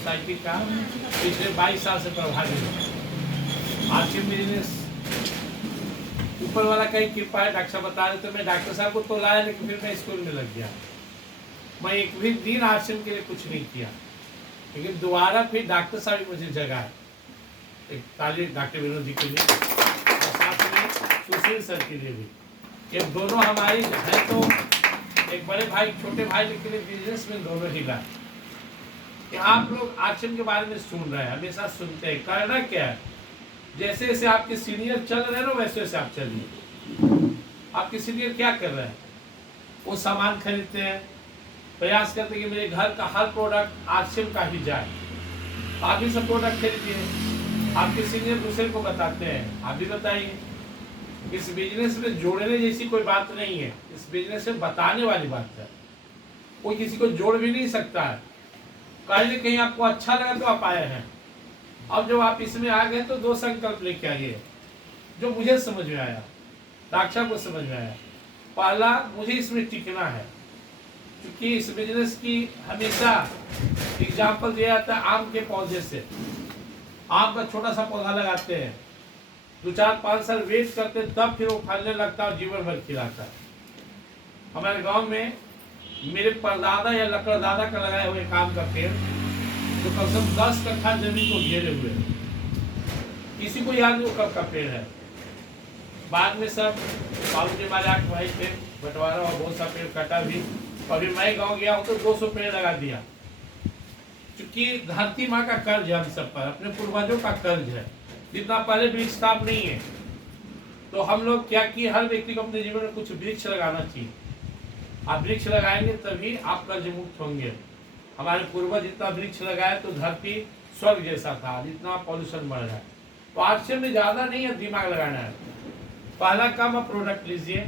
Society का पिछले 22 साल से प्रभारी हूँ। आर्चिव बिजनेस ऊपर वाला कहीं कृपा है। डॉक्टर साहब बता रहे थे, मैं डॉक्टर साहब को तो लाया, लेकिन फिर मैं स्कूल में लग गया। मैं एक भी दिन आश्रम के लिए कुछ नहीं किया, लेकिन दोबारा फिर डॉक्टर साहब मुझे जगाए। एक ताली डॉक्टर विनोद जी के लिए और साथ में सुशील सर के लिए भी। ये दोनों हमारी हैं, तो एक बड़े भाई छोटे भाई के लिए बिजनेस में दोनों ही लाए कि आप लोग आश्रम के बारे में सुन रहे हैं, हमेशा सुनते हैं। करना क्या है, जैसे जैसे आपके सीनियर चल रहे हैं ना, वैसे वैसे आप चलिए। आपके सीनियर क्या कर रहे हैं, वो सामान खरीदते हैं, प्रयास करते हैं कि मेरे घर का हर प्रोडक्ट आश्रम का ही जाए। आप भी सब प्रोडक्ट खरीदिए। आपके सीनियर दूसरे को बताते हैं, आप भी बताइए। इस बिजनेस में जोड़ने जैसी कोई बात नहीं है, इस बिजनेस में बताने वाली बात है। कोई किसी को जोड़ भी नहीं सकता है। कहीं न कहीं आपको अच्छा लगा तो आप आए हैं। अब जब आप इसमें आ गए तो 2 संकल्प लेके आइए, जो मुझे समझ में आया, डॉक्टर को समझ में आया। पहला, मुझे इसमें टिकना है, क्योंकि इस बिजनेस की हमेशा एग्जाम्पल दिया जाता है आम के पौधे से। आम का छोटा सा पौधा लगाते हैं, 2-4-5 साल वेट करते हैं, तब फिर वो फलने लगता है और जीवन भर खिलाता है। हमारे गांव में मेरे परदादा या लकड़दादा का लगाए हुए काम का पेड़, जो कम से कम 10 कट्ठा जमीन को घेरे हुए है। किसी को याद नहीं कब का पेड़ है। बाद में सब बाबू जी हमारे 8 भाई थे, बंटवारा और बहुत सा पेड़ कटा भी। अभी मैं गांव गया हूँ तो 200 पेड़ लगा दिया, क्योंकि धरती माँ का कर्ज है हम सब पर, अपने पूर्वजों का कर्ज है। जितना पहले वृक्ष था नहीं है, तो हम लोग क्या किए, हर व्यक्ति को अपने जीवन में कुछ वृक्ष लगाना चाहिए। आप वृक्ष लगाएंगे तभी आप कर्ज मुक्त होंगे। हमारे पूर्वज जितना वृक्ष लगाए तो धरती स्वर्ग जैसा था, जितना पॉल्यूशन बढ़ रहा है। तो आश्रम में ज्यादा नहीं है, दिमाग लगाना है। पहला काम आप प्रोडक्ट लीजिए।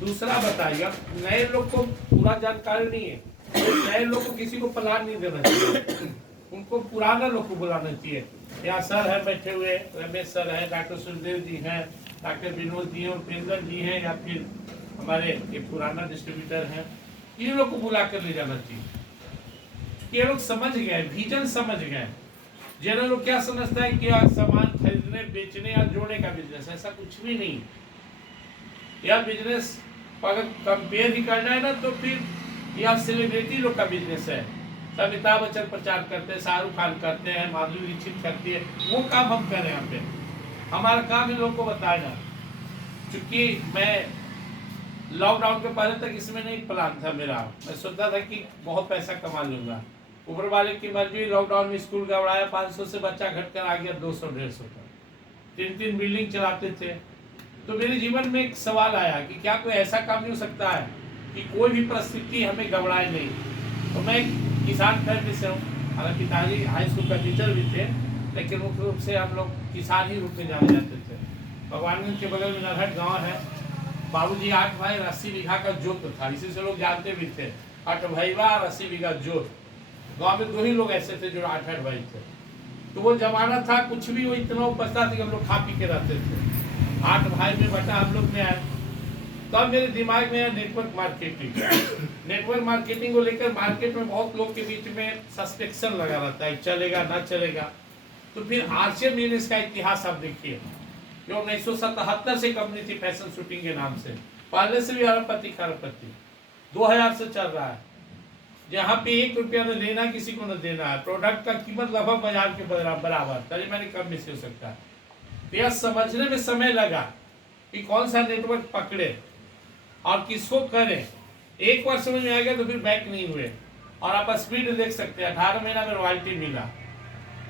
दूसरा बताइए, नए लोग को पूरा जानकारी नहीं है, नए लोग को किसी को प्लान नहीं देना चाहिए, उनको पुराने लोग को बुलाना चाहिए। यहाँ सर है बैठे हुए, रमेश सर है, डॉक्टर सुखदेव जी हैं, डॉक्टर विनोद जी हैं, उपेंद्र जी हैं, या फिर हमारे ये पुराना डिस्ट्रीब्यूटर हैं, इन लोग को बुला कर ले जाना चाहिए। ये लोग समझ गए, विजन समझ गए। जिन लोग क्या समझता है कि सामान खरीदने, बेचने या जोड़ने का बिजनेस, ऐसा कुछ भी नहीं। यह बिजनेस अगर कंपेयर ही करना है ना, तो फिर यह सेलिब्रिटी लोग का बिजनेस है। अमिताभ बच्चन प्रचार करते हैं, शाहरुख खान करते हैं, माधुरी दीक्षित करती है, वो काम हम करें। यहाँ पे हमारा काम इन लोगों को बताना। क्योंकि मैं लॉकडाउन के पहले तक इसमें नहीं प्लान था मेरा, मैं सोचता था कि बहुत पैसा कमा लूंगा। ऊपर वाले की मर्जी, लॉकडाउन में स्कूल गड़बड़ाया, 500 से बच्चा घटकर आ गया 200-150 का। 3 बिल्डिंग चलाते थे। तो मेरे जीवन में एक सवाल आया कि क्या कोई ऐसा काम नहीं हो सकता है कि कोई भी परिस्थिति हमें घबराए नहीं। तो मैं किसान फैमिली से हूँ, हालांकि पिताजी हाई स्कूल का टीचर भी थे, लेकिन मुख्य रूप से हम लोग किसान ही रूप में जाने जाते थे। भगवानगंज के बगल में नरहट गांव है। बाबूजी 8 भाई 80 बीघा का जोत था, इसी से लोग जानते भी थे। 8 भैया और 80 बीघा जोत। गांव में 2 ही लोग ऐसे थे जो 8 भाई थे। तो वो जमाना था, कुछ भी वो इतना उपजता था कि हम लोग खा पी के रहते थे। 8 भाई में बटा हम लोग में आए। तब मेरे दिमाग में नेटवर्क मार्केटिंग, नेटवर्क मार्केटिंग को लेकर मार्केट में बहुत लोग के बीच में सस्पेक्शन लगा रहता है, चलेगा ना चलेगा। तो फिर आर्चिव बिजनेस का इतिहास आप देखिए, जो 1977 से कंपनी थी फैशन शूटिंग के नाम से, पहले से भी अरबपति खरबपति 2000 से चल रहा है। जहाँ पे 1 रुपया न लेना किसी को न देना है, प्रोडक्ट का कीमत लगभग बाजार के बराबर, तभी मैंने कम बेसी हो सकता है। तो यह समझने में समय लगा कि कौन सा नेटवर्क पकड़े और किसको करें। एक बार समझ में आ गया तो फिर बैक नहीं हुए। और आप स्पीड देख सकते हैं, 18 महीना में रॉयल्टी मिला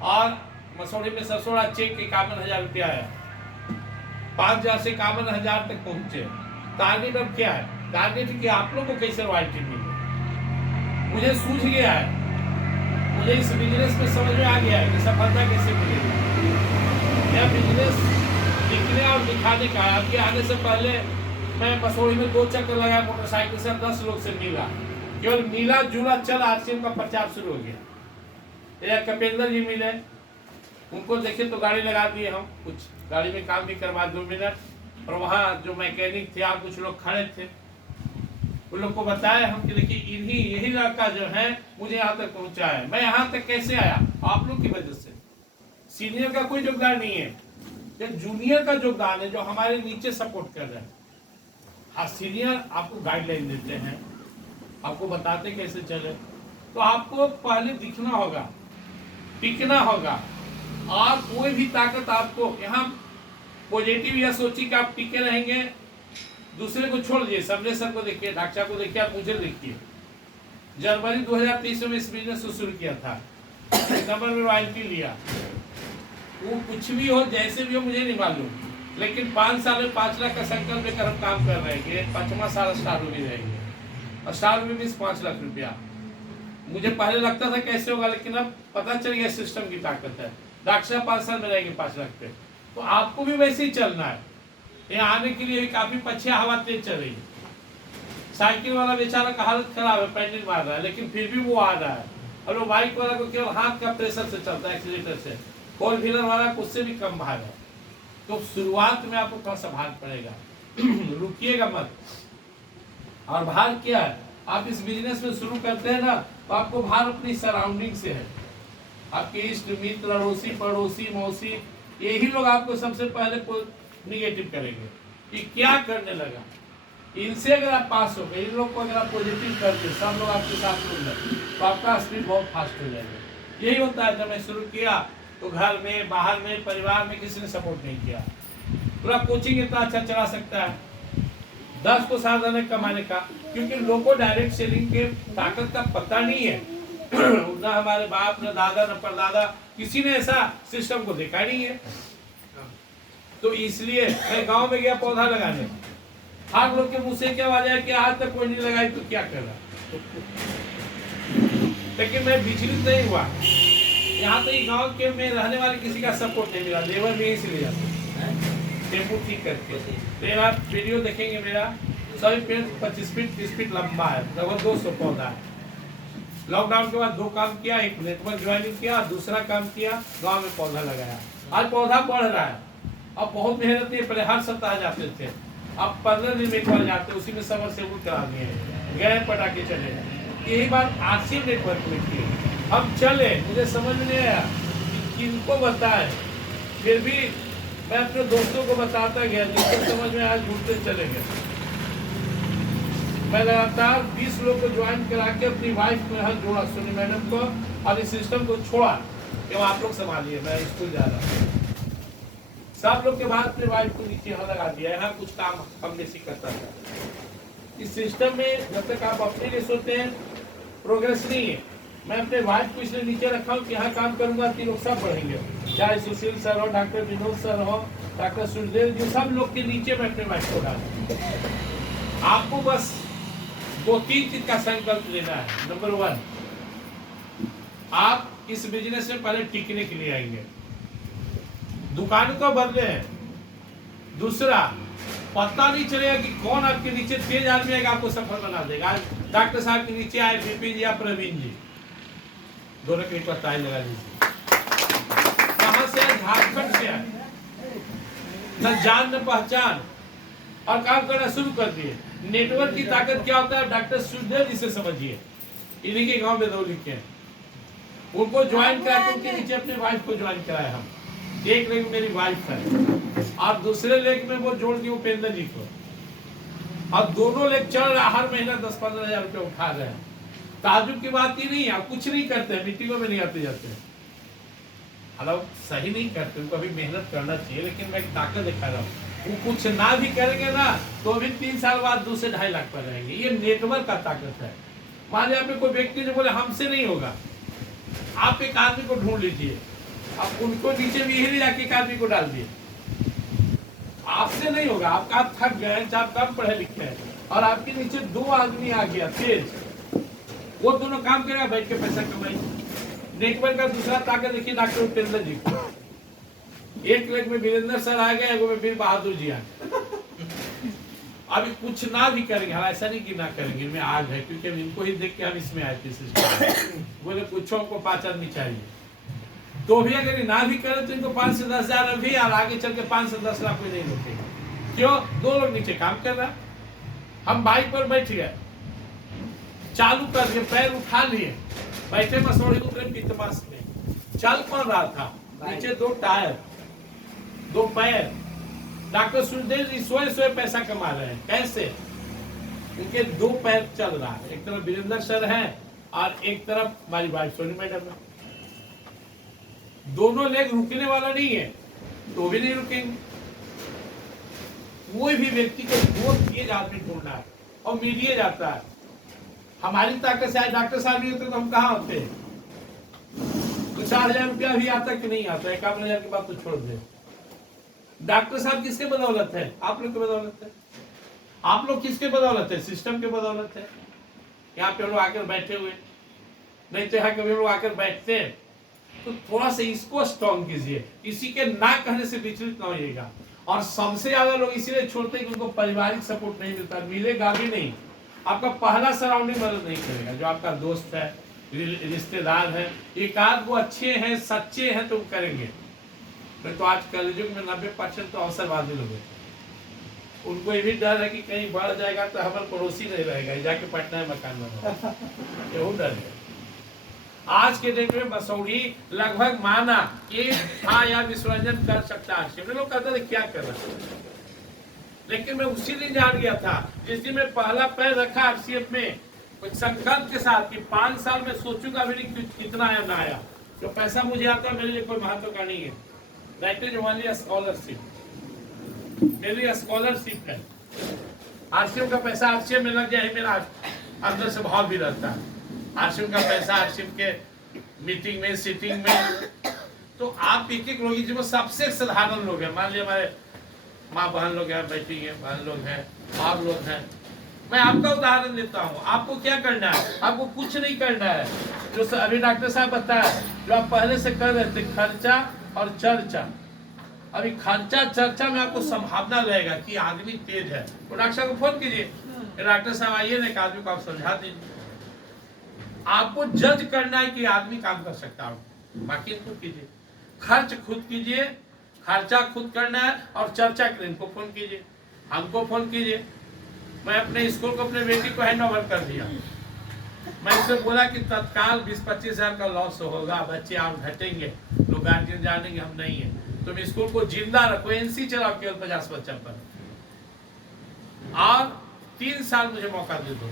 और मसौड़ी में सबसे बड़ा चेक 51,000 रुपया है। 5,000 से 51,000 तक पहुंचे। टारगेट अब क्या है, टारगेट कि आप लोग को कैसे रॉयल्टी मिले। मुझे सूझ गया है, मुझे इस बिजनेस में समझ में आ गया है कि सफलता कैसे मिलेगी। यह बिजनेस दिखने और दिखाने का। आपके आने से पहले मैं मसौड़ी में 2 चक्कर लगाया मोटरसाइकिल से, 10 लोग से मिला, केवल मिला जुला चल आरसीएम का प्रचार शुरू हो गया। कपेंद्र जी मिले, उनको देखे तो गाड़ी लगा दिए हम, कुछ गाड़ी में काम भी करवा 2 मिनट। और वहाँ जो मैकेनिक थे और कुछ लोग खड़े थे, उन लोग को बताया हम कि देखिए इन्हीं यही लड़का जो है मुझे यहाँ तक पहुंचा है, मैं यहाँ तक कैसे आया, आप लोग की वजह से। सीनियर का कोई योगदान नहीं है, ये जूनियर का योगदान है जो हमारे नीचे सपोर्ट कर रहे हैं। हाँ, सीनियर आपको गाइडलाइन देते हैं, आपको बताते कैसे चले, तो आपको पहले दिखना होगा, टिकना होगा। और कोई भी ताकत आपको यहाँ पॉजिटिव या सोची कि आप टिके रहेंगे, दूसरे को छोड़ दिए, सबले सर को देखिए, डॉक्टर को देखिए, आप मुझे देखिए। जनवरी 2023 में इस बिजनेस को शुरू किया था, सितंबर में रॉयल्टी लिया। वो कुछ भी हो, जैसे भी हो, मुझे नहीं मालूम, लेकिन 5 साल में 5 लाख का संकल्प लेकर हम काम कर रहे हैं। 5वां साल स्टार भी रहेंगे, और स्टार भी मीन्स 5 लाख रुपया। मुझे पहले लगता था कैसे होगा, लेकिन अब पता चल गया सिस्टम की ताकत है। डॉक्टर 5 साल में रहेंगे 5 लाख पे, तो आपको भी वैसे ही चलना है। यहाँ आने के लिए भी काफी पछिया हवा तेज चल रही है। साइकिल वाला बेचारा का हालत खराब है, पैडल मार रहा है, लेकिन फिर भी वो आ रहा है। और वो बाइक वाला को केवल हाथ का प्रेशर से चलता है, एक्सीलेटर से। 4 व्हीलर वाला को उससे भी कम भाग है। तो शुरुआत में आपको थोड़ा सा भाग पड़ेगा, रुकिएगा मत। और भाग क्या है, आप इस बिजनेस में शुरू करते हैं ना, तो आपको भाग अपनी सराउंडिंग से है। आपके इष्ट मित्र, अड़ोसी पड़ोसी मौसी, यही लोग आपको सबसे पहले निगेटिव करेंगे कि क्या करने लगा। इनसे अगर आप पास हो गए, इन लोग को अगर आप पॉजिटिव करके सब लोग आपके साथ हो गए, तो आपका स्पीड बहुत फास्ट हो जाएगा। यही होता है, जब मैं शुरू किया तो घर में, बाहर में, परिवार में किसी ने सपोर्ट नहीं किया। पूरा कोचिंग इतना अच्छा चला सकता है, 10 को साधन है कमाने का, क्योंकि लोगों को डायरेक्ट सेलिंग के ताकत का पता नहीं है। ना हमारे बाप, ना दादा, ना परदादा, किसी ने ऐसा सिस्टम को देखा नहीं है। तो इसलिए मैं गांव में गया पौधा लगाने, आप लोग के मुंह से क्या आवाज है कि आज तक कोई नहीं लगाई, तो क्या कर रहा। लेकिन मैं विचलित नहीं हुआ। यहाँ तो गांव के में रहने वाले किसी का सपोर्ट नहीं मिला, लेबर में ही से ले जाते टेम्पू ठीक करके। फिर आप वीडियो देखेंगे मेरा, सभी पेड़ 25 फीट 30 फीट लंबा है, लगभग 200 पौधा है। लॉकडाउन के बाद 2 काम किया, एक नेटवर्क ज्वाइनिंग किया, दूसरा काम किया गांव में पौधा लगाया। आज पौधा बढ़ रहा है। अब बहुत मेहनत नहीं, पहले हर सप्ताह जाते थे, अब 15 दिन में एक बार जाते, उसी में समर से वो करा दिए, गए पटाखे चले। यही बात आरसी नेटवर्क में की, हम चले, मुझे समझ में नहीं आया किनको बताए, फिर भी मैं अपने दोस्तों को बताता गया, जिसको समझ में आज घूमते चले गए। मैं लगातार 20 लोग को ज्वाइन करा के अपनी वाइफ में हाथ जोड़ा, सोनी मैडम को, और इस सिस्टम को छोड़ा कि आप लोग संभालिए, मैं स्कूल जा रहा हूँ। सब लोग के बाद अपने वाइफ को नीचे यहाँ लगा दिया, यहाँ कुछ काम कम बेसी करता था। इस सिस्टम में जब तक आप अपने लिए सोचते हैं, प्रोग्रेस नहीं है। मैं अपने वाइफ को इसलिए नीचे रखा हूँ कि यहाँ काम करूंगा, 3 लोग सब बढ़ेंगे, चाहे सुशील सर हो, डॉक्टर विनोद सर हो, डॉक्टर सुरदेव जी, सब लोग के नीचे मैं अपने वाइफ को डालूं। आपको बस 2-3 चीज का संकल्प लेना है। नंबर 1, आप इस बिजनेस में पहले टिकने के लिए आएंगे, दुकान को बदले हैं। दूसरा, पता नहीं चलेगा कि कौन आपके नीचे तेज आदमी आएगा, आपको सफल बना देगा। डॉक्टर साहब के नीचे आए बीपी जी या प्रवीण जी, दोनों के ऊपर ताली लगा दीजिए। कहां से आए? झारखंड से आए, न जान न पहचान, और काम करना शुरू कर दिए। नेटवर्क की ताकत क्या होता है, डॉक्टर सुरदेव जी से समझिए, इन्हीं के गांव में 2 लिखे हैं, उनको ज्वाइन करा, उनके नीचे अपने वाइफ को ज्वाइन कराया हम। एक लेग मेरी वाइफ है, और दूसरे लेग में वो जोड़ दिए उपेंद्र जी को, और दोनों लेग चल रहा, हर महीना 10-15 हजार रुपये उठा रहे हैं। ताजुब की बात ही नहीं है, कुछ नहीं करते हैं, मीटिंगों में नहीं आते जाते हैं, मतलब सही नहीं करते, उनको अभी मेहनत करना चाहिए, लेकिन मैं ताकत दिखा रहा हूँ। वो कुछ ना भी करेंगे ना, तो अभी 3 साल बाद 2 से 2.5 लाख पर रहेंगे। ये नेटवर्क का ताकत है। मान लिया कोई व्यक्ति जो बोले हमसे नहीं होगा, आप एक आदमी को ढूंढ लीजिए, आप उनको नीचे भी यही जाके एक आदमी को डाल दिए, आपसे नहीं होगा। आप थक गए, आप कम पढ़े लिखे हैं, और आपके नीचे 2 आदमी आ गया तेज, वो दोनों काम करेगा, बैठ के पैसा कमाएंगे। नेटवर्क का दूसरा ताकत देखिए डॉक्टर उपेंद्र जी को, एक लेग में वीरेंद्र सर आ गए, वो में वीर बहादुर जी आ गए। अभी कुछ ना भी करेंगे, हम ऐसा नहीं कि ना करेंगे, इनमें आग है, क्योंकि हम इनको ही देख के हम इसमें आए थे। बोले कुछ हमको 5 आदमी चाहिए, तो भी अगर ना भी करें तो इनको 5 से 10 हजार अभी, और आगे चल के 5 से 10 लाख कोई नहीं रोकेगा। क्यों? 2 लोग नीचे काम कर रहा है, हम बाइक पर बैठ गए, चालू कर दिए, पैर उठा लिए, बैठे मसौड़ी उतरे पितमास में। चल कौन रहा था? नीचे 2 टायर, 2 पैर। डॉक्टर सुखदेव जी सोए पैसा कमा रहे हैं। कैसे? उनके 2 पैर चल रहा है। एक तरफ वीरेंद्र सर है और एक तरफ हमारी वाइफ सोनी मैडम है। दोनों लेग रुकने वाला नहीं है तो भी नहीं रुकेंगे। कोई भी व्यक्ति को बहुत तेज आदमी ढूंढना है और मिलिए जाता है। हमारी ताकत से आज डॉक्टर साहब नहीं होते तो हम कहाँ होते हैं? तो 4,000 रुपया भी आता कि नहीं आता? 51,000 की बात तो छोड़ दे। डॉक्टर साहब किसके बदौलत है? आप लोग के बदौलत है। आप लोग किसके बदौलत है? सिस्टम के बदौलत है। यहाँ पे लोग आकर बैठे हुए, नहीं तो यहाँ कभी लोग आकर बैठते हैं तो थोड़ा सा इसको स्ट्रॉन्ग कीजिए, किसी के ना कहने से विचलित ना होइएगा। और सबसे ज्यादा लोग इसीलिए छोड़ते हैं कि उनको पारिवारिक सपोर्ट नहीं मिलता, मिलेगा भी नहीं। आपका पहला सराउंडिंग मदद नहीं करेगा। जो आपका दोस्त है, रिश्तेदार है, एक आध वो अच्छे हैं, सच्चे हैं तो करेंगे। तो आज कलयुग में 90% तो अवसरवादी लोग हैं। उनको ये भी डर है कि कहीं बढ़ जाएगा तो हमारे पड़ोसी नहीं रहेगा, जाके पटना में मकान बना, यही डर है। आज के डेट में मसौड़ी लगभग माना कि हाँ यार विसर्जन कर सकता है। लोग कहते थे क्या कर रहा है, लेकिन मैं उसी दिन जान गया था जिस दिन मैं पहला पैर रखा आरसीएफ में, संकल्प के साथ कि 5 साल में सोचूंगा भी नहीं कितना आया ना आया। जो पैसा मुझे आता है मेरे लिए कोई महत्व का नहीं है। दैट इज ओनली स्कॉलरशिप, मेरी स्कॉलरशिप है। आरसीएफ का पैसा आरसीएफ में लग जाए, मेरा अंदर से भाव भी रहता है। आरसीएफ का पैसा आरसीएफ के मीटिंग में, सीटिंग में, तो आप एक लोग जिसमें सबसे साधारण लोग हैं, मान लीजिए हमारे माँ बहन लोग हैं, बैठी हैं बहन लोग हैं, आप लोग हैं। मैं आपका उदाहरण देता हूँ। आपको क्या करना है? आपको कुछ नहीं करना है। जो अभी डॉक्टर साहब बताया, जो आप पहले से कर रहे थे, खर्चा और चर्चा। अभी खर्चा चर्चा में आपको संभावना रहेगा कि आदमी तेज है, तो डॉक्टर साहब को फोन कीजिए, डॉक्टर साहब आइए ना, आदमी को आप समझा दीजिए। आपको जज करना है कि आदमी काम कर सकता है, बाकी खुद कीजिए। खर्च खुद कीजिए, खर्चा खुद करना है, और चर्चा के लिए इनको फोन कीजिए, हमको फोन कीजिए। मैं अपने स्कूल को अपने बेटी को हैंड ओवर कर दिया। मैं इससे बोला कि तत्काल 20-25 हजार का लॉस होगा, बच्चे आप घटेंगे, लोग गार्जियन जानेंगे हम नहीं है। तुम स्कूल को जिंदा रखो, एनसी चलाओ केवल 50 बच्चा पर, और 3 साल मुझे मौका दे दो।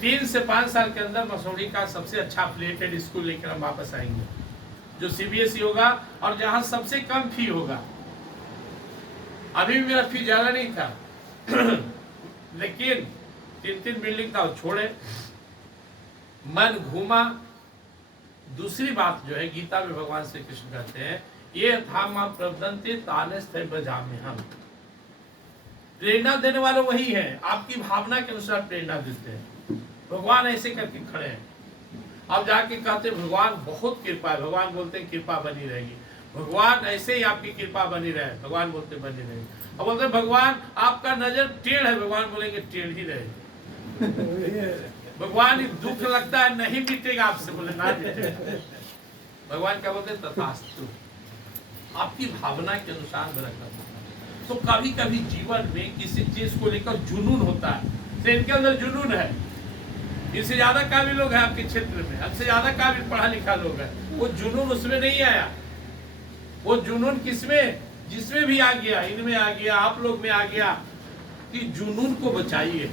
3 से 5 साल के अंदर मसौड़ी का सबसे अच्छा एफिलिएटेड स्कूल लेकर हम वापस आएंगे, जो सीबीएसई होगा और जहां सबसे कम फी होगा। अभी भी मेरा फी ज्यादा नहीं था लेकिन 3 बिल्डिंग था, छोड़े, मन घूमा। दूसरी बात जो है, गीता में भगवान श्री कृष्ण कहते हैं, ये धामा प्रवदंते ताने स्थे बजामे हम। प्रेरणा देने वाले वही है, आपकी भावना के अनुसार प्रेरणा देते हैं। भगवान ऐसे करके खड़े हैं। अब जाके कहते भगवान बहुत कृपा है, भगवान बोलते हैं कृपा बनी रहेगी। भगवान ऐसे ही आपकी कृपा बनी रहे, भगवान बोलते बनी रहेगी। अब बोलते भगवान आपका नजर टेढ़ है, भगवान बोलेंगे टेढ़ ही रहेगी। भगवान दुख लगता है नहीं बीतेगा आपसे, बोले ना बीतेगा। भगवान क्या बोलते तथास्तु, आपकी भावना के अनुसार मेरा करना। तो कभी कभी जीवन में किसी चीज को लेकर जुनून होता है, तो इनके अंदर जुनून है। इससे ज्यादा काबिल लोग हैं आपके क्षेत्र में, हमसे ज्यादा काबिल पढ़ा लिखा लोग हैं, वो जुनून उसमें नहीं आया। वो जुनून किसमें, जिसमें भी आ गया, इनमें आ गया, आप लोग में आ गया, कि जुनून को बचाइए।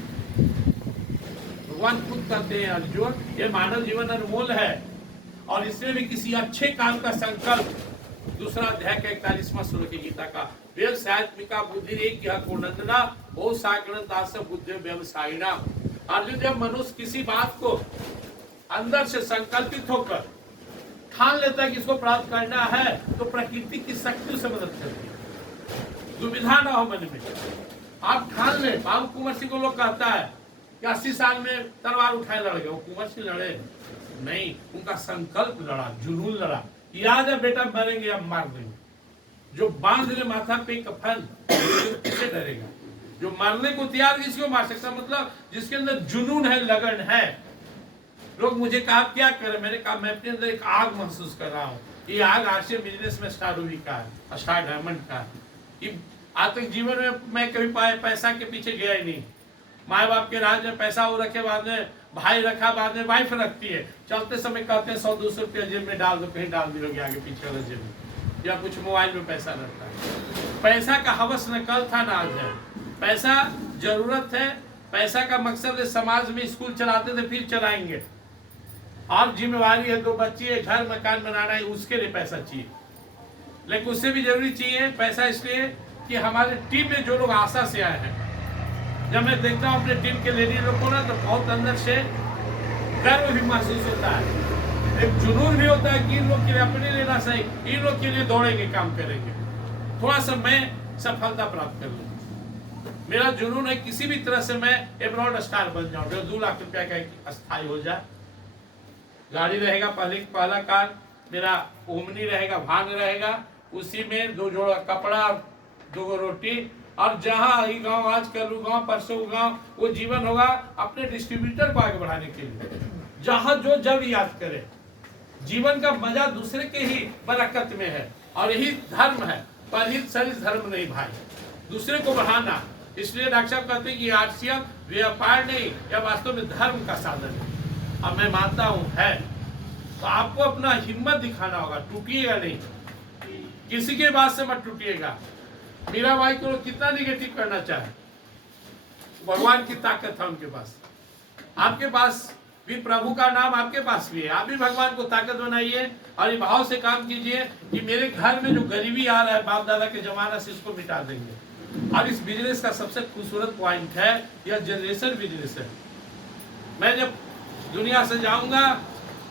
भगवान खुद कहते हैं अर्जुन, ये मानव जीवन अनमोल है, और इसमें भी किसी अच्छे काम का संकल्प। दूसरा अध्याय का 41वां श्लोक गीता का, व्यवसायत्मिका बुद्धि एक पूर्णंदना बहु सागरण दास बुद्धि व्यवसायिना। अर्जुन, जब मनुष्य किसी बात को अंदर से संकल्पित होकर ठान लेता है कि इसको प्राप्त करना है, तो प्रकृति की शक्ति उसे मदद करती है। दुविधा ना हो मन में, आप ठान ले। बाबू कुंवर सिंह को लोग कहता है कि 80 साल में तलवार उठाए लड़ गए, वो कुंवर सिंह लड़े नहीं, उनका संकल्प लड़ा, जुनून लड़ा। याद है बेटा मरेंगे अब मार देंगे। जो बांध ले माथा पे कफन, किसे डरेगा? जो मारने को तैयार किसी को मार सकता, मतलब जिसके अंदर जुनून है, लगन है। लोग मुझे कहा क्या करें, मैंने कहा मैं अपने अंदर एक आग महसूस कर रहा हूँ। ये आग आरसीएफ बिजनेस में स्टार रूबी का है, स्टार डायमंड का है। आज तक जीवन में मैं कभी पैसा के पीछे गया ही नहीं। माए बाप के राज में पैसा वो रखे, बाद में भाई रखा, बाद में वाइफ रखती है, चलते समय कहते हैं 100-200 रुपया जेब में डाल दो, कहीं डाल दियोगे आगे पीछे वाले जेब में, या कुछ मोबाइल में पैसा रहता है। पैसा का हवस न कल था ना आज है। पैसा जरूरत है, पैसा का मकसद है समाज में स्कूल चलाते थे फिर चलाएंगे, और जिम्मेवारी है 2 बच्चे है, घर मकान बनाना है, उसके लिए पैसा चाहिए। लेकिन उससे भी जरूरी चाहिए पैसा इसलिए कि हमारे टीम में जो लोग आशा से आए हैं, जब मैं देखता हूँ अपने टीम के लेडी लोग को ना, तो बहुत अंदर से गर्व भी महसूस होता है, एक जुनून भी होता है कि इन लोग के लिए अपने लेना सही, इन लोग के लिए दौड़ेंगे, काम करेंगे, थोड़ा सा मैं सफलता प्राप्त कर लूँ। मेरा जुनून है किसी भी तरह से मैं एब्रॉड स्टार बन जाऊँ, जो 2 लाख रुपया का एक अस्थाई हो जाए, गाड़ी रहेगा, पहला कार मेरा ओमनी रहेगा, भान रहेगा, उसी में 2 जोड़ा कपड़ा, 2 रोटी, और जहाँ ही गांव आज कर लूँ गाँव, परसों गांव, वो जीवन होगा अपने डिस्ट्रीब्यूटर को आगे बढ़ाने के लिए, जहाँ जो जब याद करे। जीवन का मजा दूसरे के ही बरकत में है, और यही धर्म है, परहित सरित धर्म नहीं भाई, दूसरे को बढ़ाना। इसलिए डॉक्टर साहब कहते हैं कि आरसीएम व्यापार नहीं, यह वास्तव में धर्म का साधन है। अब मैं मानता हूँ है, तो आपको अपना हिम्मत दिखाना होगा, टूटिएगा नहीं, किसी के बात से मत टूटिएगा। मीराबाई को कितना निगेटिव करना चाहे, भगवान की ताकत है उनके पास, आपके पास भी प्रभु का नाम आपके पास भी है, आप भी भगवान को ताकत बनाइए और भाव से काम कीजिए कि मेरे घर में जो गरीबी आ रहा है बाप दादा के जमाना से, इसको मिटा देंगे। और इस बिजनेस का सबसे खूबसूरत पॉइंट है, यह जनरेशन बिजनेस है। मैं जब दुनिया से जाऊंगा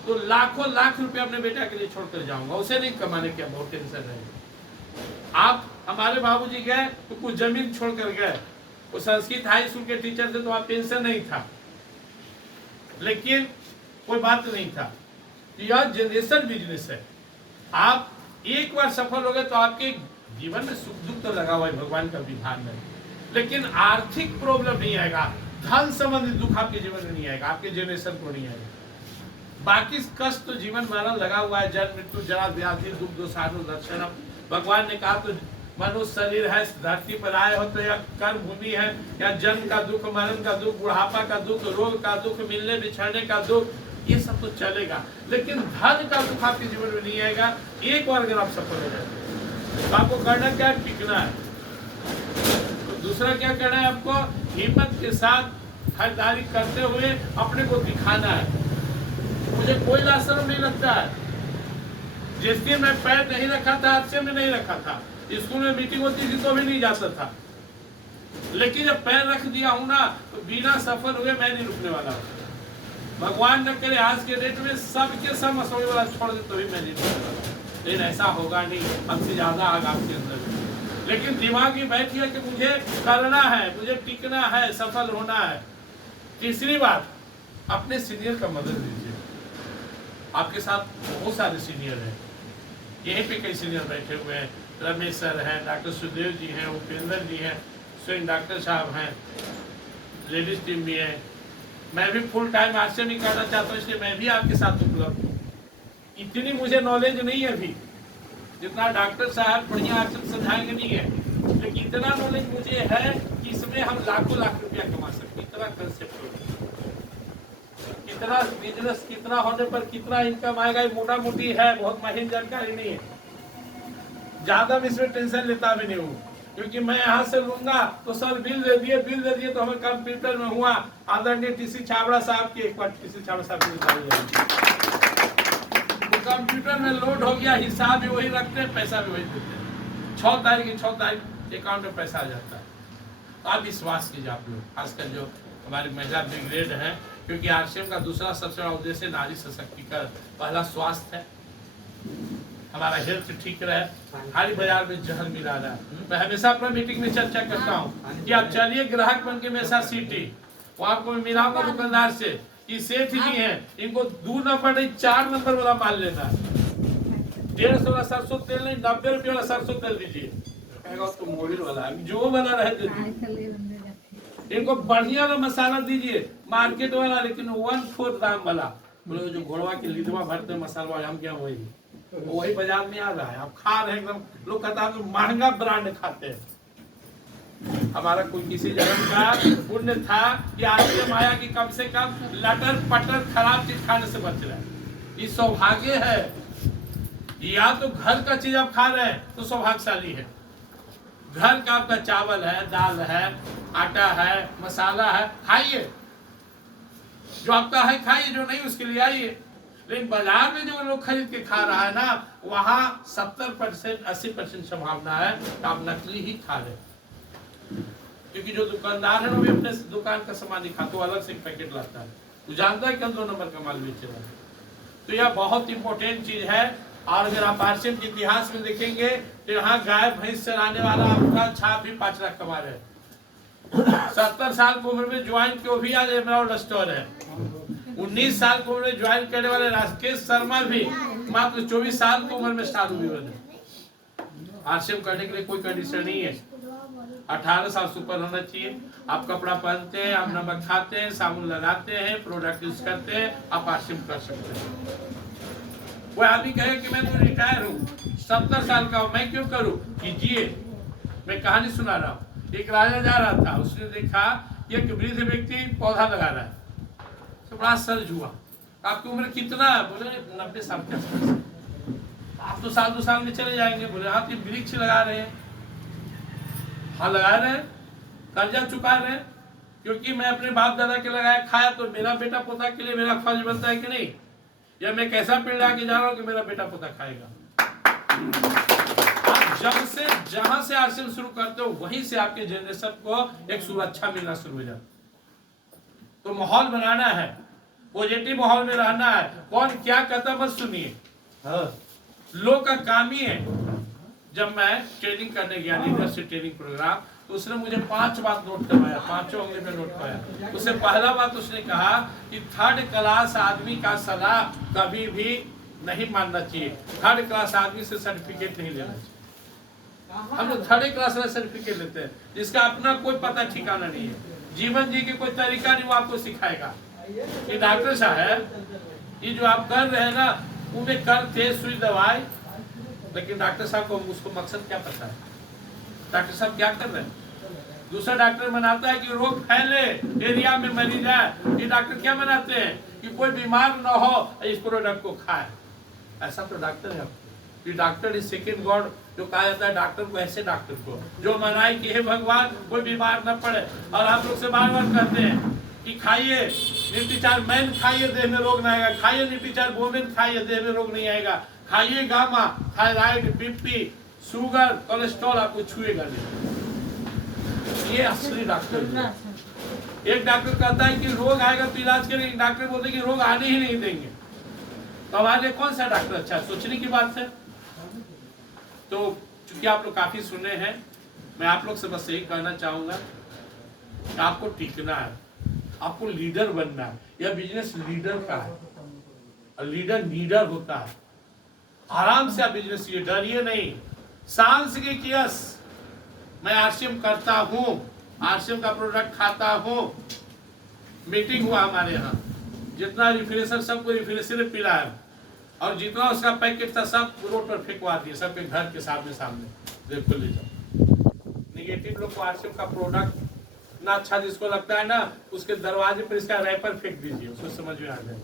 तो लाखों लाख रुपए अपने बेटा के लिए छोड़कर जाऊंगा, उसे नहीं कमाने की बहुत टेंशन रहेगा। आप हमारे बाबूजी गए तो कुछ जमीन छोड़कर गए, वो संस्कृत हाई स्कूल के टीचर थे, तो आप पेंशन नहीं था, लेकिन कोई बात नहीं था। यह जनरेशन बिजनेस है। आप एक बार सफल हो गए तो आपके जीवन में सुख दुख तो लगा हुआ है, भगवान का विधान है, लेकिन आर्थिक प्रॉब्लम नहीं आएगा, धन संबंधित दुख आपके जीवन में नहीं आएगा, आपके जनरेशन को नहीं आएगा। बाकी कष्ट तो जीवन मरण लगा हुआ है, जन्म मृत्यु जरा व्याधि दुख दोषानु दर्शन। भगवान ने कहा तो मनुष्य शरीर है, धरती पर आए हो तो या कर्म भूमि है, या जन्म का दुख, मरण का दुख, बुढ़ापा का दुख, रोग का दुख, मिलने बिछड़ने का दुख, ये सब तो चलेगा, लेकिन धन का दुख आपके जीवन में नहीं आएगा। एक बार अगर आप सफल हो जाए तो आपको करना क्या है, टिकना है। तो दूसरा क्या करना है, आपको हिम्मत के साथ खरीदारी करते हुए अपने को दिखाना है। मुझे कोई लाज शर्म नहीं लगता है। जिस दिन मैं पैर नहीं रखा था, हादसे में नहीं रखा था, स्कूल में मीटिंग होती थी तो भी नहीं जाता था, लेकिन जब पैर रख दिया हूं ना, तो बिना सफल हुए मैं नहीं रुकने वाला। भगवान न करे आज के डेट में सबके सब मसौड़े वाला छोड़ दे तो भी मैं नहीं रुकने वाला, लेकिन ऐसा होगा नहीं, हमसे ज्यादा आगा आपके अंदर। लेकिन दिमाग में बैठ गया कि मुझे करना है, मुझे टिकना है, सफल होना है। तीसरी बात, अपने सीनियर का मदद लीजिए। आपके साथ बहुत सारे सीनियर हैं, यहीं पे कई सीनियर बैठे हुए हैं, रमेश सर हैं, डॉक्टर सुदेव जी हैं, उपेंद्र जी हैं, स्वयं डॉक्टर साहब हैं, लेडीज टीम भी है। मैं भी फुल टाइम आरसीएम नहीं करना चाहता हूँ, इसलिए मैं भी आपके साथ उपलब्ध हूँ। इतनी मुझे नॉलेज नहीं है अभी जितना डॉक्टर साहब बढ़िया आरसीएम समझाएंगे नहीं है, लेकिन इतना नॉलेज मुझे है कि इसमें हम लाखों लाख रुपया कमा सकते। इतना कंसेप्ट हो, कितना बिजनेस, कितना होने पर कितना इनकम आएगा, ये मोटा मोटी है, बहुत महीन जानकारी नहीं है। ज्यादा मैं इसमें टेंशन लेता भी नहीं हूँ, क्योंकि मैं यहाँ से लूंगा तो सर बिल दे दिए तो हमें कंप्यूटर में हुआ आदरणीय टीसी छाबड़ा साहब की, एक बार टीसी छाबड़ा साहब की तो कंप्यूटर में लोड हो गया, हिसाब भी वही रखते हैं, पैसा भी वही देते हैं। 6 तारीख अकाउंट में पैसा आ जाता है। तो आप विश्वास कीजिए, आप लोग खासकर जो हमारी महिला ब्रिगेड है, क्योंकि आरसीएम का दूसरा सबसे बड़ा उद्देश्य नारी सशक्तिकरण, पहला स्वास्थ्य है, हमारा हेल्थ ठीक रहे। हर बाजार में जहर मिला रहा है। मैं हमेशा अपना मीटिंग में चर्चा करता हूँ कि आप चलिए ग्राहक बन के मेरे साथ सिटी, वो आपको मिलाऊंगा दुकानदार से कि सेठ जी हैं, इनको 2 नंबर नहीं 4 नंबर वाला माल लेना है। 150 वाला सरसों तेल नहीं, 90 रुपये वाला सरसों तेल दीजिए, तो मोबिल वाला जो वाला रहे इनको बढ़िया वाला मसाला दीजिए, मार्केट वाला, लेकिन 1/4 दाम वाला। बोले जो घोड़वा के लीडवा भरते मसाला, हम क्या वही बाजार में आ रहा है, आप खा रहे हैं एकदम, लोग कहता है महंगा ब्रांड खाते हैं। हमारा कोई किसी जन्म का पुण्य था कि आश्रम आया कि कम से कम लटर पटर खराब चीज खाने से बच रहा है। ये सौभाग्य है। या तो घर का चीज आप खा रहे हैं तो सौभाग्यशाली है। घर का आपका चावल है, दाल है, आटा है, मसाला है, खाइए। जो आपका है खाइए, जो नहीं उसके लिए आइए। लेकिन बाजार में जो लोग खरीद के खा रहा है ना, वहां 70% 80% संभावना है कि आप नकली ही खा रहे हैं। क्योंकि जो दुकानदार है वो भी अपने दुकान का सामान ही खाता, तो अलग से एक पैकेट लाता है। वो जानता है कि हम 2 नंबर का माल बेच रहे हैं। तो यह बहुत इंपॉर्टेंट चीज है। और अगर आप आश्रम के इतिहास में देखेंगे तो यहाँ गाय भैंस चराने वाला आपका छाप भी 5 लाख कमा रहे हैं। 70 साल की उम्र में ज्वाइन किया भी आज एमराल्ड स्टोर है। 19 साल की उम्र में ज्वाइन करने वाले राकेश शर्मा भी मात्र 24 साल की उम्र में स्टार हुए बने। आश्रम करने के लिए कोई कंडीशन नहीं है। 18 साल से ऊपर होना चाहिए। आप कपड़ा पहनते हैं, आप नमक खाते हैं, साबुन लगाते हैं, प्रोडक्ट यूज करते हैं, आप आश्रम कर सकते हैं। कोई आदमी कहे कि मैं तो रिटायर हूँ, 70 साल का हूँ, मैं क्यों करूँ? कीजिए। मैं कहानी सुना रहा हूँ। एक राजा जा रहा था, उसने देखा एक वृद्ध व्यक्ति पौधा लगा रहा है। तो बड़ा आश्चर्य हुआ। आपकी उम्र कितना है? बोले 90 साल के आसपास। आप तो 1-2 साल में चले जाएंगे। बोले हाँ, तो वृक्ष लगा रहे हैं। हाँ, लगा रहे हैं, कर्जा चुका रहे हैं। क्योंकि मैं अपने बाप दादा के लगाया खाया, तो मेरा बेटा पोता के लिए मेरा फर्ज बनता है कि नहीं? या मैं कैसा पेड़ लाके जा रहा हूँ कि मेरा बेटा पोता खाएगा? आप जब से जहां से आश्रम शुरू करते हो वहीं से आपके जनरेशन को एक सुरक्षा मिलना शुरू हो जाता। तो माहौल बनाना है, पॉजिटिव माहौल में रहना है। कौन क्या कहता मत सुनिए। लोग का काम ही है। जब मैं ट्रेनिंग करने गया लीडरशिप ट्रेनिंग प्रोग्राम, तो उसने मुझे 5 बात नोट करवाया, 5 उंगली में नोट करवाया। उससे पहला बात उसने कहा कि 3rd क्लास आदमी का सलाह कभी भी नहीं मानना चाहिए। 3rd क्लास आदमी से सर्टिफिकेट नहीं लेना चाहिए। हम लोग 3rd क्लास वाला सर्टिफिकेट लेते हैं जिसका अपना कोई पता ठिकाना नहीं है। जीवन जी के कोई तरीका नहीं वो आपको सिखाएगा। ये डॉक्टर साहब, ये जो आप कर रहे हैं ना, उन्हें करते सुई दवाई, लेकिन डॉक्टर साहब को उसको मकसद क्या पता है? डॉक्टर साहब क्या कर रहे हैं? दूसरा डॉक्टर मनाता है कि रोग फैले, एरिया में मरी जाए। ये डॉक्टर क्या मनाते हैं कि कोई बीमार ना हो, इस प्रोडक्ट को खाए। ऐसा तो डॉक्टर है। ये डॉक्टर इज सेकंड गॉड जो कहा जाता है। डॉक्टर को ऐसे डॉक्टर को जो मनाए कि हे भगवान कोई बीमार न पड़े। और आप लोग से बार बार कहते हैं कि खाइए न्यूट्रीचार्ज मैन, खाइए देह में रोग नहीं आएगा। खाइए न्यूट्रीचार्ज वुमेन, खाइए देह में रोग नहीं आएगा। खाइए gamma, thyroid, BP, sugar, cholesterol आपको छुएगा नहीं। ये असली डॉक्टर है। एक डॉक्टर कहता है कि रोग आएगा तो इलाज करेंगे, डॉक्टर बोलते कि रोग आने ही नहीं देंगे। तो हमारे कौन सा डॉक्टर अच्छा है? सोचने की बात है। तो चूंकि आप लोग काफी सुने हैं, मैं आप लोग से बस यही कहना चाहूंगा कि आपको टिकना है, आपको लीडर बनना है। यह बिजनेस लीडर का है और लीडर होता है। आराम से आप बिजनेस कीजिए, डरिए नहीं। सांस की यस मैं आश्रम करता हूँ, आश्रम का प्रोडक्ट खाता हूँ। मीटिंग हुआ हमारे यहाँ, जितना रिफ्रेशर सबको रिफ्रेशर पिलाया और जितना उसका पैकेट था सब रोड पर फेंकवा दिए, सबके घर के सामने देखो ले जाओ। निगेटिव लोग को आश्रम का प्रोडक्ट ना अच्छा जिसको लगता है ना, उसके दरवाजे पर इसका रैपर फेंक दीजिए, उसको समझ में आ जाए।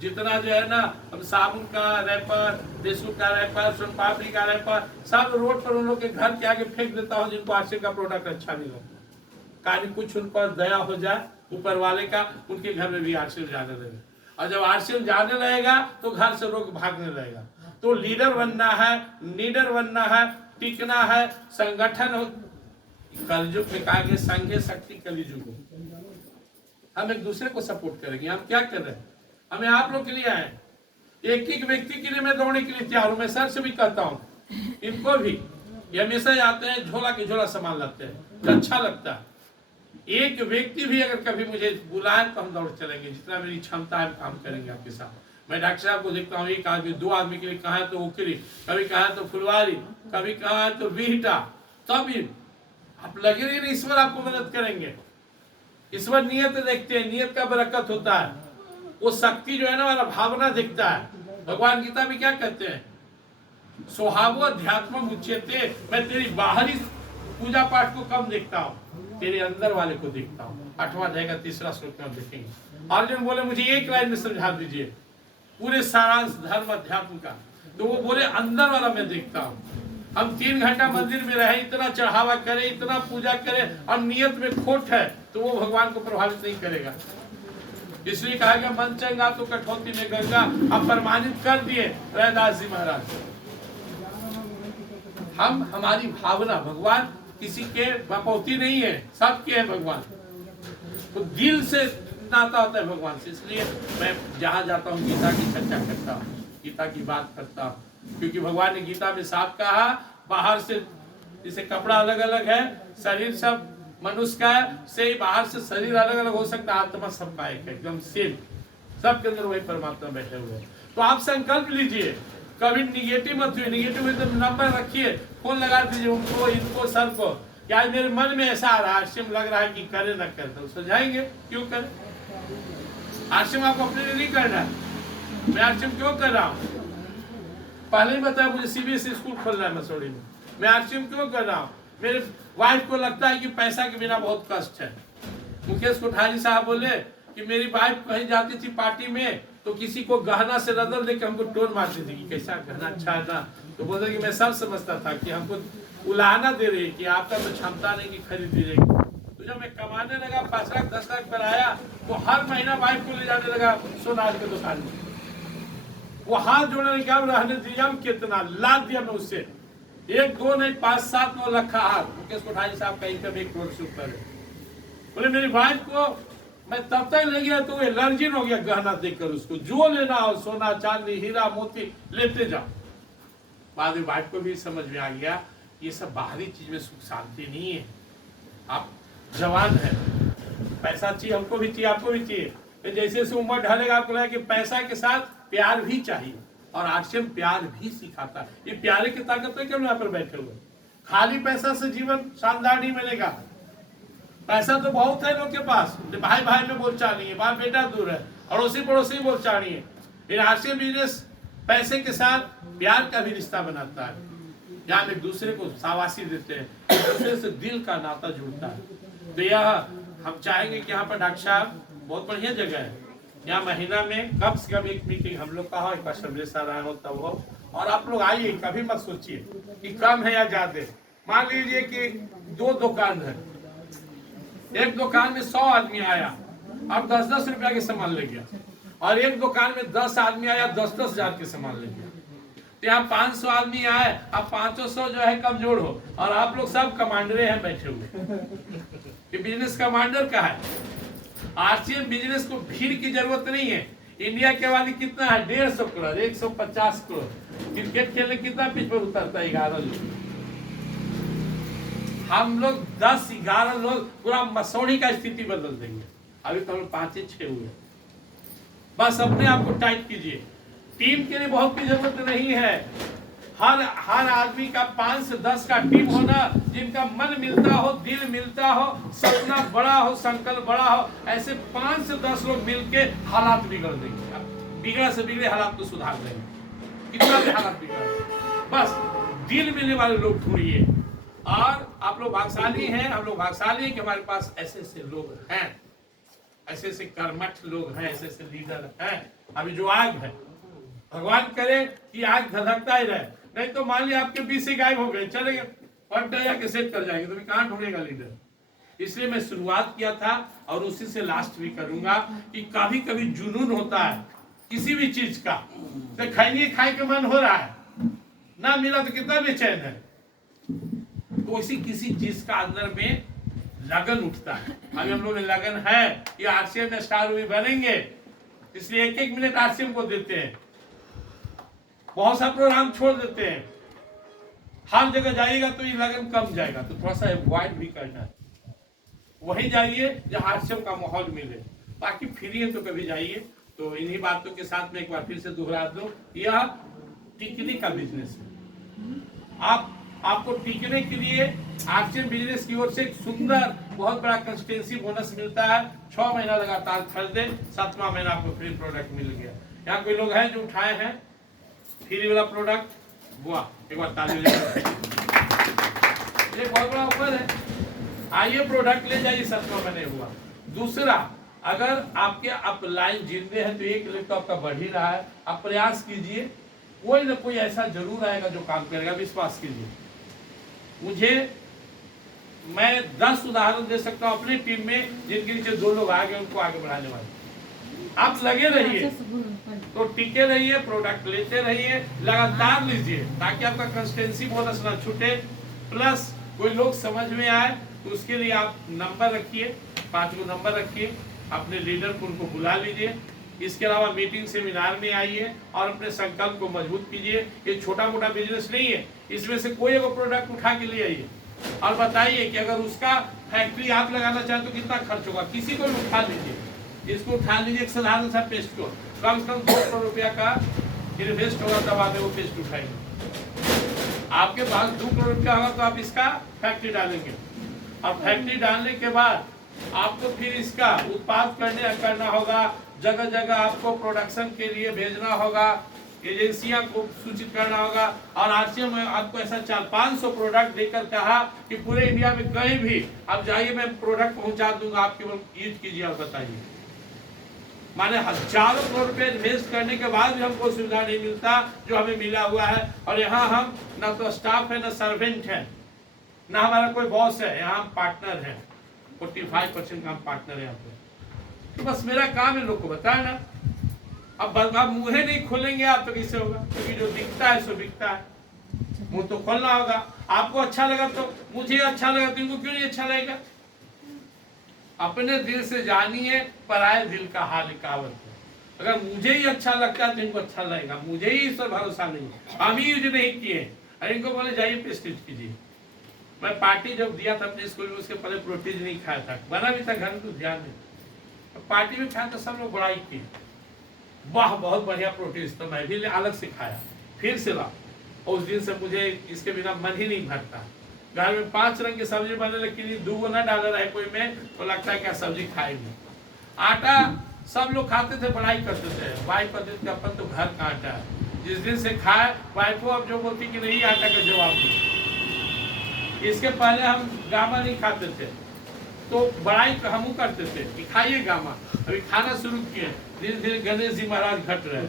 जितना जो है ना, हम साबुन का रैपर, बिस्कुट का रैपर, सोनपापड़ी का रैपर सब रोड पर उन लोग के घर के आगे फेंक देता हूँ जिनको आश्रम का प्रोडक्ट अच्छा नहीं लगता। कहीं कुछ उन पर दया हो जाए ऊपर वाले का, उनके घर में भी आश्रम जाने लगे। और जब आश्रम जाने लगेगा तो घर से लोग भागने लगेगा। तो लीडर बनना है, लीडर बनना है, टिकना है। संगठन हो, कलयुग में कहा गया संघे शक्ति कलयुग हो। हम एक दूसरे को सपोर्ट करेंगे। हम क्या कर रहे हैं? हमें आप लोग के लिए आए, एक एक व्यक्ति के लिए मैं दौड़ने के लिए तैयार हूं। मैं सर से भी कहता हूं, इनको भी, ये हमेशा जाते हैं झोला के झोला सामान लाते हैं, तो अच्छा लगता है। एक व्यक्ति भी अगर कभी मुझे बुलाए तो हम दौड़ चलेंगे, जितना मेरी क्षमता है काम करेंगे आपके साथ। मैं डॉक्टर साहब को देखता हूँ, एक आदमी 2 आदमी के लिए कहा है तो उकरी, कभी कहा है तो फुलवारी, कभी कहा है तो बीहटा, तब आप लगे रहिए, ईश्वर आपको मदद करेंगे। ईश्वर नियत देखते हैं, नियत का बरकत होता है। वो शक्ति जो है ना, वाला भावना दिखता है। भगवान गीता में क्या कहते हैं? स्वभाव अध्यात्म उच्यते। मैं तेरी बाहरी पूजा पाठ को कम देखता हूँ, तेरे अंदर वाले को देखता हूँ। 8वां अध्याय का 3रा श्लोक में देखेंगे। अर्जुन बोले मुझे एक लाइन में समझा दीजिए पूरे सारांश धर्म अध्यात्म का। तो वो बोले अंदर वाला मैं देखता हूँ। हम 3 घंटा मंदिर में रहे, इतना चढ़ावा करें, इतना पूजा करें और नियत में खोट है तो वो भगवान को प्रभावित नहीं करेगा। इसलिए कहा गया मन चंगा तो कठौती में गंगा। अब प्रमाणित कर दिए रैदास जी महाराज। हम हमारी भावना, भगवान किसी के बपौती नहीं है, सबके है भगवान। तो दिल से नाता होता है भगवान से। इसलिए मैं जहां जाता हूँ गीता की चर्चा करता हूँ, गीता की बात करता हूँ, क्योंकि भगवान ने गीता में साफ कहा बाहर से जैसे कपड़ा अलग अलग है, शरीर सब मनुष्य का से बाहर से शरीर अलग अलग हो सकता है, आत्मा सबका एक है, एकदम सेम, सबके अंदर वही परमात्मा बैठे हुए हैं। तो आप संकल्प लीजिए, कभी निगेटिव मत हुए, निगेटिव में तो नंबर रखिए, फोन लगा दीजिए उनको, इनको, सर को, क्या मेरे मन में ऐसा आ रहा है, आश्रम लग रहा है कि करे न करे, तो समझाएंगे क्यों करें। आश्रम आपको अपने लिए नहीं करना है, मैं आश्रम क्यों कर रहा हूँ, पहले ही बताया मुझे सीबीएसई स्कूल खोलना है मसूरी में, मैं आश्रम क्यों कर रहा हूँ। मेरे वाइफ को लगता है कि पैसा के बिना बहुत कष्ट है। मुकेश कोठारी साहब बोले कि मेरी वाइफ कहीं जाती थी पार्टी में तो किसी को गहना से रदल देकर हमको टोन मारती थी कि कैसा गहना अच्छा है ना, तो बोलते कि मैं सब समझता था कि हमको उलाहना दे रही है कि आपका तो क्षमता नहीं कि खरीद दीजिएगी। तो जब मैं कमाने लगा 5 लाख 10 लाख पर आया तो हर महीना वाइफ को ले जाने लगा सोनार की दुकान में, वो हाथ जोड़ने क्या रहने दिया, कितना लाद दिया मैं उससे, 1 2 नहीं 5 7 9 रखा हाथ। मुकेश कोठारी साहब का इनकम 1 करोड़ से ऊपर है। बोले मेरी वाइफ को मैं तब तक ले गया तो एलर्जिन हो गया गहना देखकर, उसको जो लेना हो सोना चांदी हीरा मोती लेते जाओ। बाद में वाइफ को भी समझ में आ गया ये सब बाहरी चीज में सुख शांति नहीं है। आप जवान है, पैसा चाहिए, हमको भी चाहिए, आपको भी चाहिए, जैसे जैसे उम्र ढलेगा आपको लगेगा कि पैसा के साथ प्यार भी चाहिए, और आश्रम प्यार भी सिखाता है। ये प्यारे की ताकत पे क्यों यहाँ पर बैठे हुए, खाली पैसा से जीवन शानदार नहीं मिलेगा। पैसा तो बहुत है लोग के पास, भाई भाई में बोलचाल नहीं है, बाप बेटा दूर है, अड़ोसी पड़ोसी बोलचाल नहीं है। लेकिन आश्रम बिजनेस पैसे के साथ प्यार का भी रिश्ता बनाता है, यहाँ एक दूसरे को शाबाशी देते हैं, एक दूसरे से दिल का नाता जुड़ता है। तो यह हम चाहेंगे कि यहाँ पर डॉक्टर साहब बहुत बढ़िया जगह है, यहाँ महीना में कम से कम एक मीटिंग हम लोग का हो, एक बार सम्मेलन रहा हो तब हो, और आप लोग आइए, कभी मत सोचिए कि कम है या ज्यादा। मान लीजिए कि 2 दुकान है, एक दुकान में 100 आदमी आया, अब 10-10 रुपया के सामान ले गया, और एक दुकान में 10 आदमी आया 10-10 हजार के सामान ले गया। तो यहाँ 500 आदमी आए, अब 500 जो है कमजोर हो, और आप लोग सब कमांडरे हैं बैठे हुए। ये बिजनेस कमांडर का है। आरसीएम बिजनेस को भीड़ की जरूरत नहीं है। इंडिया की आबादी कितना है, 150 करोड़, 150 करोड़। क्रिकेट खेलने कितना पिच पर उतरता है, 11 लोग। हम लोग 10-11 लोग पूरा मसौड़ी का स्थिति बदल देंगे। अभी तो हम 5-6 हुए। बस अपने आप को टाइट कीजिए। टीम के लिए बहुत की जरूरत नहीं है। हर आदमी का 5 से 10 का टीम होना, जिनका मन मिलता हो, दिल मिलता हो, सपना बड़ा हो, संकल्प बड़ा हो, ऐसे 5 से 10 लोग मिलके हालात बिगड़ देंगे। बिगड़ा से बिगड़े हालात को सुधार देंगे। कितना भी हालात बिगड़, बस दिल मिलने वाले लोग ढूंढिए। और आप लोग भाग्यशाली हैं, हम लोग भाग्यशाली हैं कि हमारे पास ऐसे ऐसे लोग हैं, ऐसे ऐसे कर्मठ लोग हैं, ऐसे ऐसे लीडर हैं। अभी जो आग है, भगवान करे कि आग धधकता ही रहे, नहीं तो मान लिया आपके 20 से गायब हो गए, चले गए, फट जाके सेट कर जाएंगे, तो मैं कहाँ ढूंढेगा लीडर। इसलिए मैं शुरुआत किया था और उसी से लास्ट भी करूंगा कि कभी कभी जुनून होता है किसी भी चीज का, तो खाए के मन हो रहा है, ना मिला तो कितना बेचैन है, तो इसी किसी चीज का अंदर में लगन उठता है। अभी हम लोग में लगन है कि आरसीएम में स्टार भी बनेंगे, इसलिए 1-1 मिनट आरसीएम को देते हैं, बहुत सा प्रोग्राम छोड़ देते हैं। हर जगह जाइएगा तो ये लगन कम जाएगा, तो थोड़ा सा अवॉइड भी करना है। वहीं जाइए जहाँ आरसीएम का माहौल मिले, बाकी फ्री है तो कभी जाइए। तो इन्हीं बातों के साथ में एक बार फिर से दोहरा दूं, यह टिकने का बिजनेस है। आपको टिकने के लिए आरसीएम बिजनेस की ओर से एक सुंदर बहुत बड़ा कंसिस्टेंसी बोनस मिलता है। 6 महीना लगातार खरीदे, 7वां महीना आपको फ्री प्रोडक्ट मिल गया। यहाँ कोई लोग हैं जो उठाए हैं फ्री वाला प्रोडक्ट, वाह, एक बार ताली। ये बहुत बड़ा ऑफर है, आइए प्रोडक्ट ले जाइए, 7वां महीने हुआ। दूसरा, अगर आपके अपलाइन जिंदे हैं तो 1 लाख तो आपका बढ़ ही रहा है। आप प्रयास कीजिए, कोई ना कोई ऐसा जरूर आएगा जो काम करेगा, विश्वास कीजिए मुझे। मैं 10 उदाहरण दे सकता हूँ अपनी टीम में जिनके नीचे 2 लोग आ गए, उनको आगे बढ़ाने वाले। आप लगे रहिए, तो टिके रहिए, प्रोडक्ट लेते रहिए, लगातार लीजिए, ताकि आपका कंसिस्टेंसी बोनस ना छूटे। प्लस कोई लोग समझ में आए तो उसके लिए आप नंबर रखिए, 5 गो नंबर रखिए, अपने लीडर को उनको बुला लीजिए। इसके अलावा मीटिंग सेमिनार में आइए और अपने संकल्प को मजबूत कीजिए। ये छोटा मोटा बिजनेस नहीं है, इसमें से कोई एक प्रोडक्ट उठा के ले आइए और बताइए कि अगर उसका फैक्ट्री आप लगाना चाहें तो कितना खर्च होगा। किसी को भी उठा लीजिए, इसको उठा लीजिए, एक साधारण सा पेस्ट को कम से कम 2 करोड़ रुपया का इन्वेस्ट होगा, तब आप वो पेस्ट उठाएंगे। आपके पास 2 करोड़ रुपया होगा तो आप इसका फैक्ट्री डालेंगे, और फैक्ट्री डालने के बाद आपको फिर इसका उत्पाद करना होगा, जगह जगह आपको प्रोडक्शन के लिए भेजना होगा, एजेंसियां को सूचित करना होगा। और आरसीएम में आपको ऐसा 400-500 प्रोडक्ट देकर कहा कि पूरे इंडिया में कहीं भी आप जाइए, मैं प्रोडक्ट पहुंचा दूंगा, आप केवल यूज कीजिए और बताइए। माने हजारों करोड़ रुपए इन्वेस्ट करने के बाद भी हमको सुविधा नहीं मिलता जो हमें मिला हुआ है। और यहाँ हम न तो स्टाफ है, न सर्वेंट है, न हमारा कोई बॉस है, यहाँ हम पार्टनर है। 45% का हम पार्टनर है यहाँ पे। तो बस मेरा काम है लोग को बताना। अब मुंह नहीं खोलेंगे आप तो कैसे होगा, क्योंकि जो दिखता है सो बिकता है। मुंह तो खोलना होगा। आपको अच्छा लगा तो मुझे अच्छा लगा, तो इनको क्यों नहीं अच्छा लगेगा। अपने दिल से जानिए, पराये दिल का हाल कहावत है। अगर मुझे ही अच्छा लगता है तो इनको अच्छा लगेगा, मुझे ही इस पर भरोसा नहीं, हम ही यूज नहीं किए। और इनको बोले जाइए पेस्टिज कीजिए। मैं पार्टी जब दिया था अपने स्कूल में, उसके पहले प्रोटीज नहीं खाया था, बना भी था घर में तो ध्यान नहीं। पार्टी में खाया तो सब लोग बड़ाई की, वाह बहुत बढ़िया प्रोटीज, तो मैं भी अलग से खाया, फिर से ला। और उस दिन से मुझे इसके बिना मन ही नहीं भरता। घर में 5 रंग की सब्जी बने, लेकिन 2 ना डाला रहे कोई में, तो लगता है क्या सब्जी खाएंगे। आटा सब लोग खाते थे, बड़ाई करते थे, वाइफ कहते थे अपन तो घर का आटा है। जिस दिन से खाए वाइफ अब जो बोलती कि नहीं आटा का जवाब दी। इसके पहले हम गामा नहीं खाते थे, तो बड़ाई हम करते थे कि खाइए गामा। अभी खाना शुरू किए, धीरे धीरे गणेश जी महाराज घट रहे,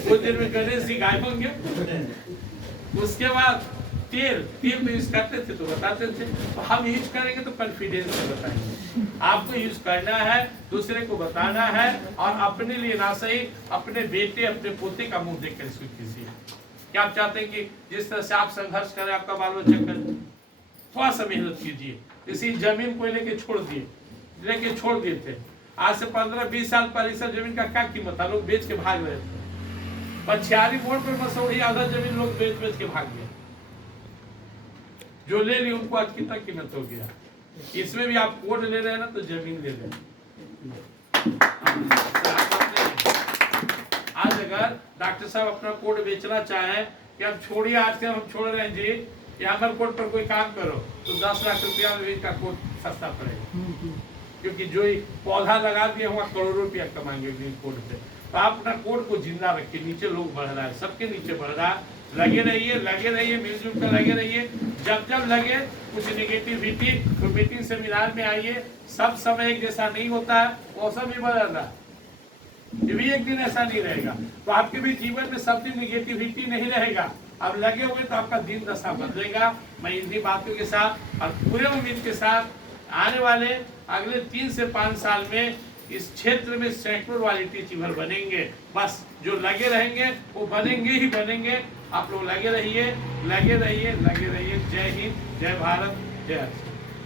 कुछ देर में गणेश जी गायब होंगे। उसके बाद तेल में यूज करते थे तो बताते थे, तो हम यूज करेंगे तो कॉन्फिडेंस से बताएंगे। आपको यूज करना है, दूसरे को बताना है, और अपने लिए ना सही अपने बेटे अपने पोते का मुंह देख कर इसको कीजिए। क्या आप चाहते हैं कि जिस तरह से आप संघर्ष करें आपका बाल बच्चा करे? थोड़ा सा मेहनत कीजिए। इसी जमीन को लेके छोड़ दिए थे। आज से 15-20 साल पहले इस जमीन का क्या कीमत था, लोग बेच के भाग रहे थे। पछियारी मोड़ पर मसौड़ी आधा जमीन लोग बेच के भाग गए। जो ले ली उनको आज कितना कीमत हो गया। इसमें भी आप कोड ले रहे हैं ना, तो जमीन ले रहे हैं। आज अगर डॉक्टर साहब अपना कोड बेचना चाहें कि हम छोड़िए, आज से हम छोड़ रहे हैं जी, या अमर कोड पर कोई काम करो, तो 10 लाख रुपया में इसका कोड सस्ता पड़ेगा। क्योंकि जो पौधा लगा दिए हुआ करोड़ों रुपया कमाएंगे ग्रीन कोड पे। तो आप अपना कोड को जिंदा रखिए। नीचे लोग बढ़ रहा है, सबके नीचे बढ़ रहा है। लगे रहिए, मिलजुल कर लगे रहिए। जब लगे कुछ नेगेटिविटी तो मीटिंग सेमिनार में आइए। सब समय एक जैसा नहीं होता है, मौसम भी बदल रहा है, ये भी एक दिन ऐसा नहीं रहेगा। तो आपके भी जीवन में सब दिन निगेटिविटी नहीं रहेगा। अब लगे हुए तो आपका दिन दशा बदलेगा। मैं इन्हीं बातों के साथ और पूरे उम्मीद के साथ आने वाले अगले 3 से 5 साल में इस क्षेत्र में सैकड़ों रॉयल्टी अचीवर बनेंगे। बस जो लगे रहेंगे वो बनेंगे ही बनेंगे। आप लोग लगे रहिए। जय हिंद, जय भारत, जय।